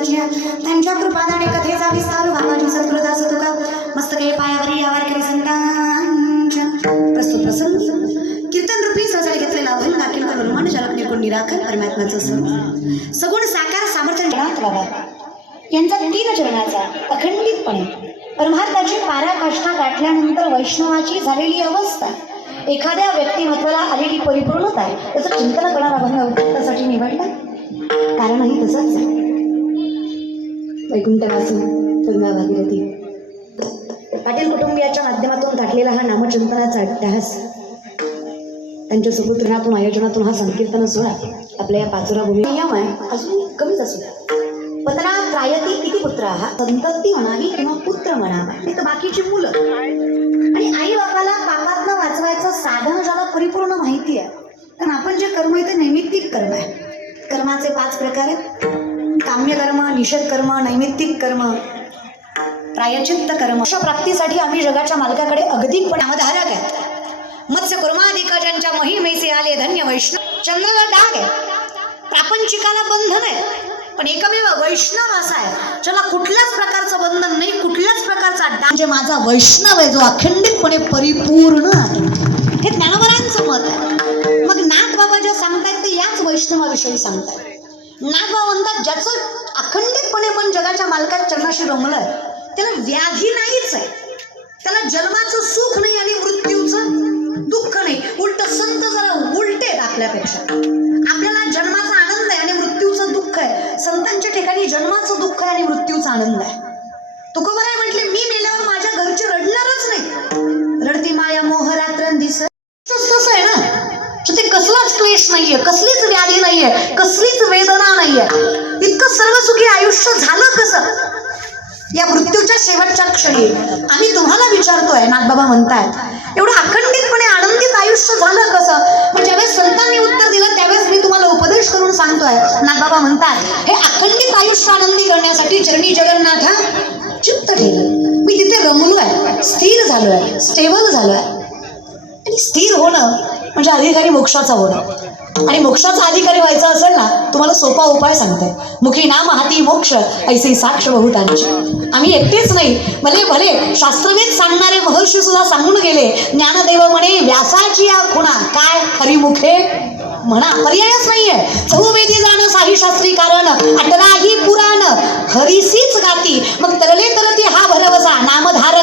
वाजल्या त्यांच्या कृपादाने कथेचा विस्तार बाबाजी सद्गुरुदास तुका मस्तके पायावरी यावर करी संतांच्या प्रस्तुत प्रसंग कीर्तन रूपी सजळे घेतलेला अभंग कीर्तन ब्रह्मांड चालक निकुण निराकार परमात्म्याचं स्वरूप सगुण साकार सामर्थ्य बाबा यांचा 3 चरणाचा अखंडितपणे परमार्थाची पराकाष्ठा गाठल्यानंतर वैष्णवाची झालेली अवस्था एखाद्या व्यक्तिमत्वाला आलेली परिपूर्णता त्याचं चिंतन करणारा अभंग त्यासाठी निवडला कारणही तसंच वैकुंठवासी गंगा भागीरथी पाटील कुटुंबियाच्या माध्यमातून गाठलेला हा नामचिंतनाचा अट्टहास त्यांच्या सुपुत्रनातून आयोजनातून हा संकीर्तन सोहळा आपल्या या पाचोरा भूमी नियम आहे अजून कमीच असू पत्रा त्रायती किती पुत्र हा संतती म्हणावी किंवा पुत्र म्हणावा नाही तर बाकीची मुलं आणि आई बापाला पापातनं वाचवायचं साधन ज्याला परिपूर्ण माहिती आहे कारण आपण जे कर्म आहे ते नैमित्तिक कर्म आहे कर्माचे 5 प्रकार आहेत काम्य कर्म निषेध कर्म नैमित्तिक कर्म प्रायचित्त कर्म अशा प्राप्तीसाठी आम्ही जगाच्या मालकाकडे अगदीपणे आमधारक आहे मत्स्य कुर्माधिक ज्यांच्या महिमेचे आले धन्य वैष्णव चंद्राला डाग आहे प्रापंचिकाला बंधन आहे पण एकमेव वैष्णव असा आहे ज्याला कुठल्याच प्रकारचं बंधन नाही कुठल्याच प्रकारचा डाग म्हणजे माझा वैष्णव आहे जो अखंडितपणे परिपूर्ण आहे हे ज्ञानवरांचं मत आहे मग नाथ बाबा ज्या सांगतायत ते याच वैष्णवाविषयी सांगतायत नाथ बाबा म्हणतात ज्याचं अखंडितपणे पण जगाच्या मालकाच्या चरणाशी रमलंय त्याला व्याधी नाहीच आहे त्याला जन्माचं सुख नाही आणि मृत्यूचं दुःख नाही उलट संत जरा उलटे आपल्यापेक्षा आपल्याला जन्माचा आनंद आहे आणि मृत्यूचं दुःख आहे संतांच्या ठिकाणी जन्माचं दुःख आहे आणि मृत्यूचा आनंद आहे तुकोबराय म्हटले मी मेल्यावर माझ्या घरचे रडणारच नाही रडती माया मोह रात्रं दिस तसं आहे ना ते कसलाच क्लेश नाहीये कसलीच व्याधी नाहीये कसलीच वेदना नाहीये इतकं सर्व सुखी आयुष्य झालं कसं या मृत्यूच्या शेवटच्या क्षणी आम्ही तुम्हाला विचारतोय नाथबाबा म्हणतायत एवढं अखंडितपणे आनंदित आयुष्य झालं कसं मग ज्यावेळेस संतांनी उत्तर दिलं त्यावेळेस मी तुम्हाला उपदेश करून सांगतोय नाथबाबा म्हणतात हे अखंडित आयुष्य आनंदी करण्यासाठी चरणी जगन्नाथा चित्त ठेवलं मी तिथे रमलोय स्थिर झालोय स्टेबल झालोय आणि स्थिर होणं म्हणजे अधिकारी मोक्षाचा होणं आणि मोक्षाचा अधिकारी व्हायचा असेल ना तुम्हाला सोपा उपाय सांगते मुखी नाम हाती मोक्ष ऐसे साक्ष बहुतांची आम्ही एकटेच नाही भले भले शास्त्रवेद सांगणारे महर्षी सुद्धा सांगून गेले ज्ञानदेव म्हणे व्यासाची या खुणा काय हरिमुखे म्हणा पर्यायच नाहीये चहुवेदी जाणं साही शास्त्री कारण अटलाही पुराण हरिसीच गाती मग तरले तरती हा भरवसा नामधार